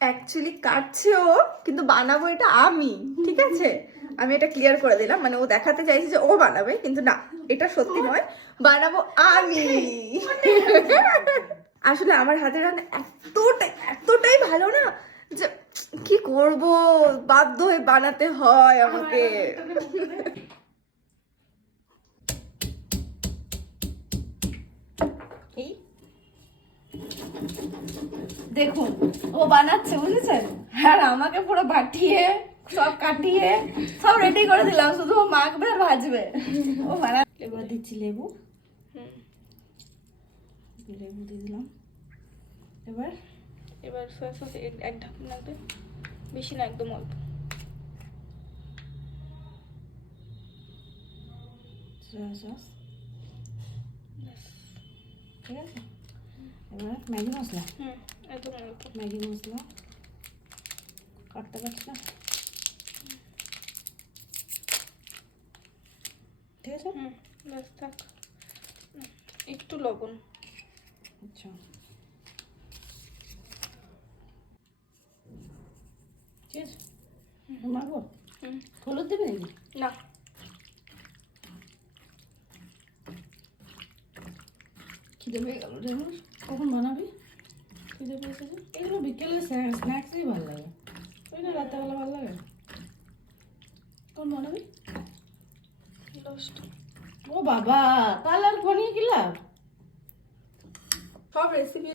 Actually কাটছে ও, কিন্তু বানাবো এটা আমি, ঠিক আছে? আমি এটা ক্লিয়ার করে দিলাম, মানে ও দেখাতে চাইছে যে ও বানাবে, কিন্তু না, এটা সত্যি নয়, বানাবো আমি। আসলে আমার হাতের রান্না এতটাই ভালো না যে কি করব, বাধ্য হয়ে বানাতে হয় আমাকে। এই দেখুন ও বানাচ্ছে, বুঝেছেন? আর আমাকে পুরো বাটিয়ে সব কাটিয়ে সব রেডি করে দিলাম, শুধু ও মাখবে আর ভাজবে। ও বানা। এবার দিচ্ছি লেবু, লেবু দিয়ে দিলাম। এবার এবার সয়া সস এক ঢাকনা লাগবে, বেশি না, একদম অল্প। সয়া সস, ঠিক আছে। এবার ম্যাগি মশলা, একদম অল্প ম্যাগি মশলা কাটতে পারছি না, ঠিক আছে। ব্যাস থাক, একটু লবণ। আচ্ছা, ঠিক আছে। মাখবো, হলুদ দেবে নাকি? না, খিদে পেয়ে গেল রে, কখন বানাবি? খিদে পেয়েছে যে। এগুলো বিকেলে স্ন্যাক্সই ভালো লাগে, ওই না রাত্রেবেলা ভালো লাগে। কখন বানাবি? ও বাবা, তাহলে আর বানিয়ে কি লাভ? সব রেসিপি।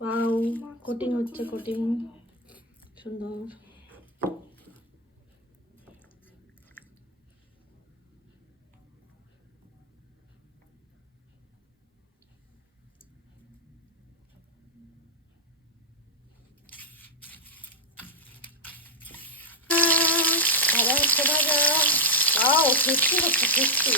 ওয়াও, কোটিং হচ্ছে, কোটিং সুন্দর। ভাজা হচ্ছে, ভাজা। ওয়াও, ক্রিস্পি হচ্ছে, ক্রিস্পি।